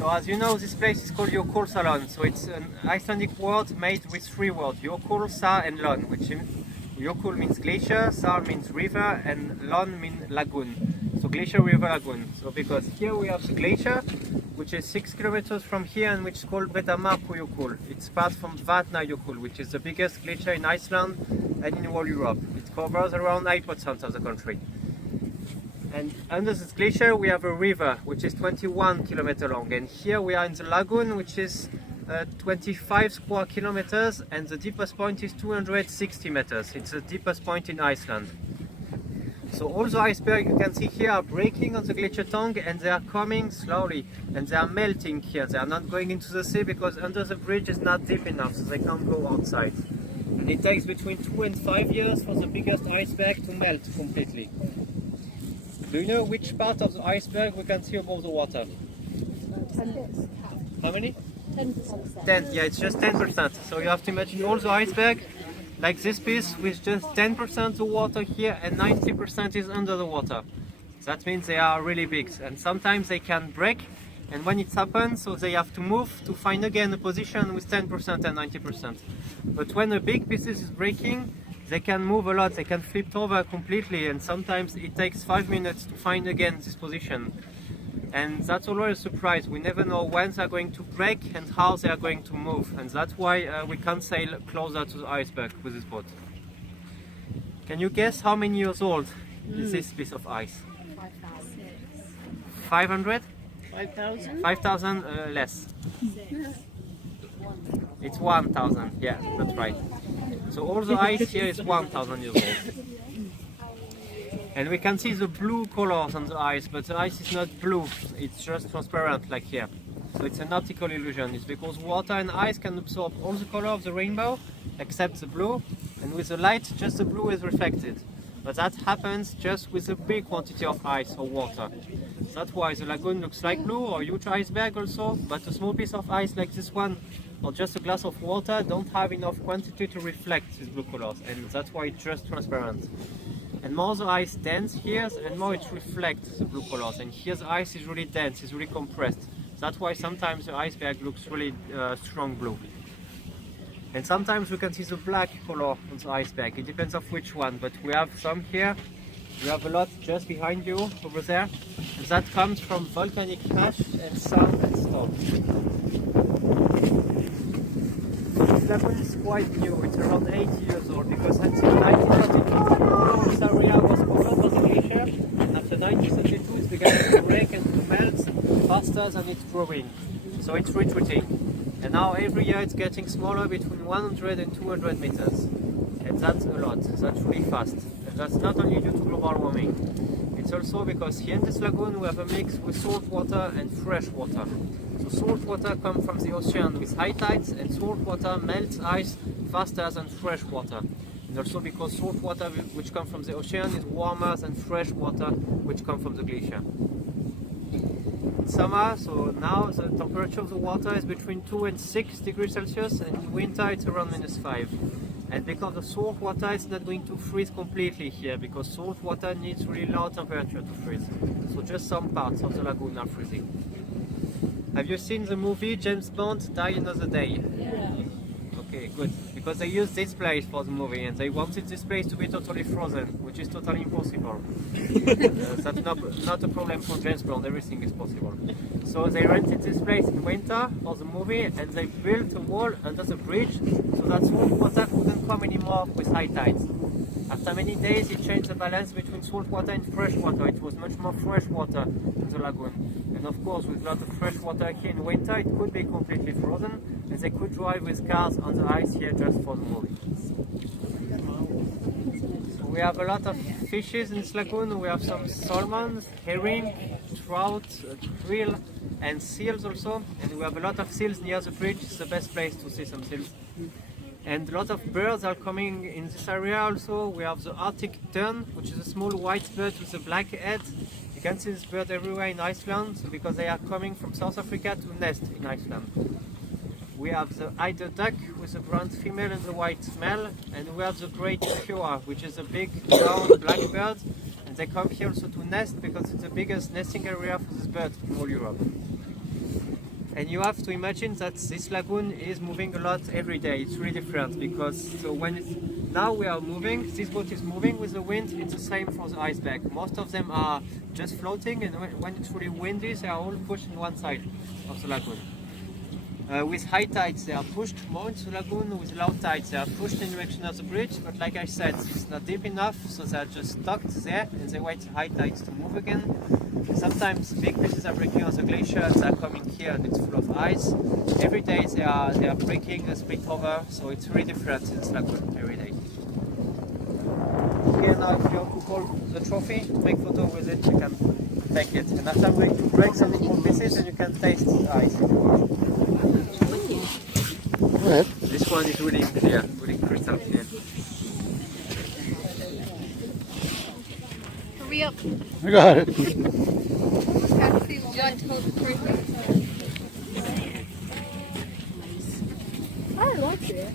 So as you know, this place is called Jokullsarlon. So it's an Icelandic word made with three words: Jokull, Sar, and Lon. Which Jokull means glacier, Sar means river, and Lon means lagoon. So glacier, river, lagoon. So because here we have the glacier, which is 6 kilometers from here, and which is called Betamarku Jokull. It's part from Vatna Jokull, which is the biggest glacier in Iceland and in all Europe. It covers around 8% of the country. And under this glacier we have a river which is 21 kilometers long, and here we are in the lagoon, which is 25 square kilometers, and the deepest point is 260 meters. It's the deepest point in Iceland. So all the icebergs you can see here are breaking on the glacier tongue, and they are coming slowly, and they are melting here. They are not going into the sea because under the bridge is not deep enough, so they can't go outside. And it takes between 2 and 5 years for the biggest iceberg to melt completely. Do you know which part of the iceberg we can see above the water? 10%. How many? 10%. 10, yeah, it's just 10%. So you have to imagine all the iceberg like this piece with just 10% the water here and 90% is under the water. That means they are really big, and sometimes they can break, and when it happens, so they have to move to find again a position with 10% and 90%. But when a big piece is breaking, they can move a lot, they can flip over completely, and sometimes it takes 5 minutes to find again this position. And that's always a surprise. We never know when they are going to break and how they are going to move, and that's why we can't sail closer to the iceberg with this boat. Can you guess how many years old is this piece of ice? 500? 5,000? 5,000 less. It's 1,000, yeah, that's right. So all the ice here is 1,000 years old. And we can see the blue colors on the ice, but the ice is not blue, it's just transparent like here. So it's an optical illusion. It's because water and ice can absorb all the color of the rainbow except the blue, and with the light just the blue is reflected. But that happens just with a big quantity of ice or water. That's why the lagoon looks like blue, or huge iceberg also, but a small piece of ice like this one or just a glass of water don't have enough quantity to reflect these blue colors, and that's why it's just transparent. And more the ice dense here, and more it reflects the blue colors, and here the ice is really dense, it's really compressed. That's why sometimes the iceberg looks really strong blue. And sometimes we can see the black color on the iceberg, it depends on which one, but we have some here, we have a lot just behind you over there, and that comes from volcanic ash and sand and stone. This lagoon is quite new, it's around 80 years old, because until 1932 all this area was covered by the glacier, and after 1932 it began to break and to melt faster than it's growing, so it's retreating. And now every year it's getting smaller, between 100 and 200 meters, and that's a lot, that's really fast. And that's not only due to global warming, it's also because here in this lagoon we have a mix with salt water and fresh water. So salt water comes from the ocean with high tides, and salt water melts ice faster than fresh water. And also because salt water which comes from the ocean is warmer than fresh water which comes from the glacier. In summer, so now the temperature of the water is between 2 and 6 degrees Celsius, and in winter it's around -5. And because the salt water is not going to freeze completely here, because salt water needs really low temperature to freeze. So just some parts of the lagoon are freezing. Have you seen the movie James Bond Die Another Day? Yeah. Okay, good. Because they used this place for the movie, and they wanted this place to be totally frozen, which is totally impossible. That's not a problem for James Bond, everything is possible. So they rented this place in winter for the movie, and they built a wall under the bridge so that salt water couldn't come anymore with high tides. After many days it changed the balance between salt water and fresh water. It was much more fresh water in the lagoon. And of course, with a lot of fresh water here in winter, it could be completely frozen, and they could drive with cars on the ice here just for the movie. So we have a lot of fishes in this lagoon. We have some salmon, herring, trout, krill, and seals also. And we have a lot of seals near the bridge. It's the best place to see some seals. And a lot of birds are coming in this area also. We have the Arctic tern, which is a small white bird with a black head. You can see this bird everywhere in Iceland, so because they are coming from South Africa to nest in Iceland. We have the eider duck with the brown female and the white male, and we have the great pure, which is a big brown black bird, and they come here also to nest because it's the biggest nesting area for this bird in all Europe. And you have to imagine that this lagoon is moving a lot every day. It's really different because so when it's, now we are moving, this boat is moving with the wind. It's the same for the iceberg. Most of them are just floating, and when it's really windy, they are all pushed in one side of the lagoon. With high tides, they are pushed more into the lagoon. With low tides, they are pushed in the direction of the bridge. But like I said, it's not deep enough, so they are just stuck there, and they wait for high tides to move again. Sometimes big pieces are breaking on the glacier, they are coming here and it's full of ice. Every day they are breaking, they split over, so it's really different in this lagoon every day. Okay, now if you want to call the trophy, to make photo with it, you can take it. And after I'm going to break some small pieces and you can taste the ice if you want. Go ahead. This one is really clear, really crystal clear. Hurry up. I got it. Would you like to hold the trophy? I like it.